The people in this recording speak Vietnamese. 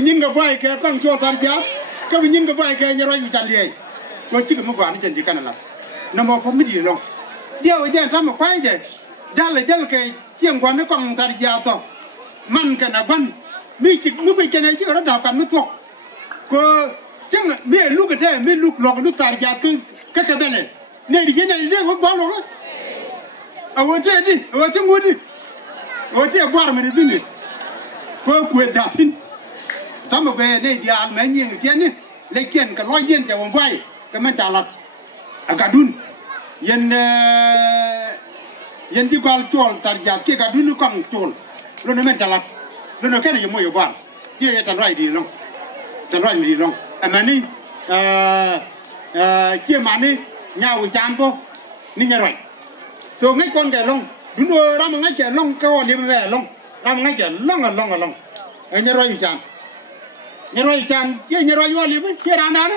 nhìn cái vai cái con chua tar giá cái nhìn cái vai cái nhà rồi chăn liề tôi chỉ có một quả nó chân chỉ cần là nó mà không biết gì luôn điều giờ thằng mà quay vậy giờ cái chiếng quan nó con tar giá thôi man cái nào quan mi chỉ lúc cái này chỉ có đàoกันไม่ถูกก็จังมีลูกกระแทกมีลูกหลอกลูกตายยาคือcái bên này này thì cái này này không bao lâu nữa ở đây đi ở trong ngôi đi ở đây bao mình đi đi có quyền trả tin tao mà về này đi ăn mấy nhiêu tiền đi lấy tiền cái lối tiền cho ông vay cái mình trả lại à cả đun yên đi qua chuột tายyá cái cả đun nó quăng chuột rồi nó mình trả lại rồi nó cái này mới有关นี่จะไรดีลงจะไรไม่ดีลงไอ้มันนี่เชี่ยมันนี่ยาวจานพวกนี่ไงไรส่วนไอ้คนแก่ลงดูดูเรามันไงแก่ลงก็วันนี้มันแก่ลงเรามันไงแก่ลงไอ้เนี่ยไรจานเชี่ยเนี่ยไรอยู่อะไรไม่เชี่ยร้านนั้น